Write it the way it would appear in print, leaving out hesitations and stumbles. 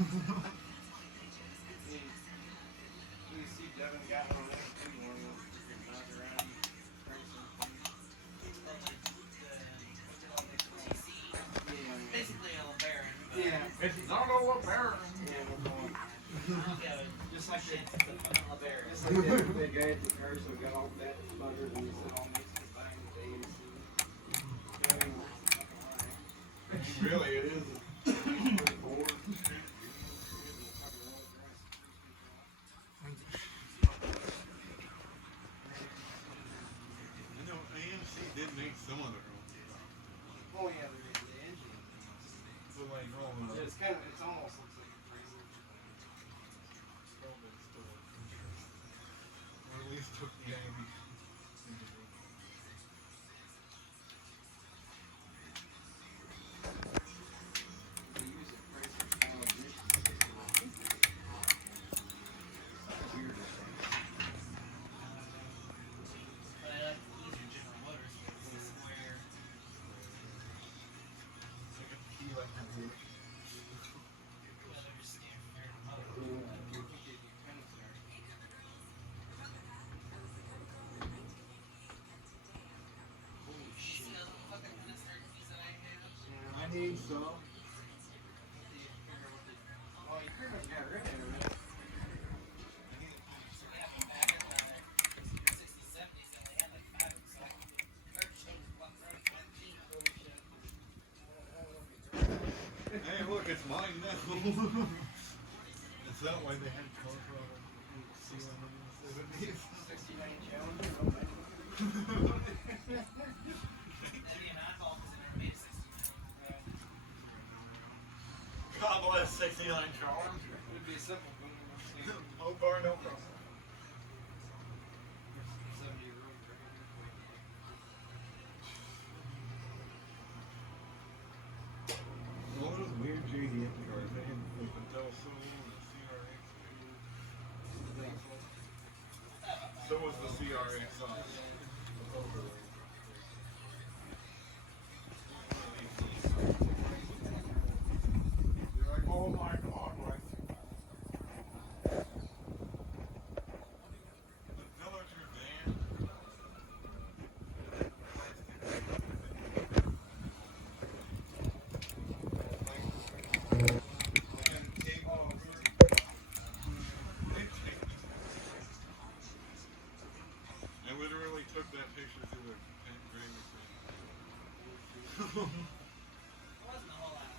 You see Devin got on that too, one of those knock around racing things. Yeah. Basically a LeBaron. Yeah. It's not a LeBaron. Yeah, we're going. Yeah, Just like shit, that. it's a fucking LeBaron. Just like that big guy at the car, so got all that buttered and it's all mixed with bang with the AC. Really, it is. I know AMC did make some of their own. Oh yeah, the engine. So like all the It's kind of, it's almost looks like a freezer. or at least took the game. They use a freezer style ignition system. Weird as But I like the easier General Motors, but it's a square. Like a key like that. Yeah, they're just standard motor. Holy You shit. see those fucking minister keys that I have? I need some. Oh, you pretty much got rid of it, right? So we have them back in the 60s, 70s, and they had like 5 of them. So third change one from 15. Hey, look, it's mine now. Is that why they had color problem? See what I mean? 69 Challenger, oh my. And the amount of was in there made 69. God bless 69 Charles. It'd be a simple boom. No bar, no problem. 70-year-old grand. All those weird JDM cars, they had the Del Sol and the CRX. So was the CRX.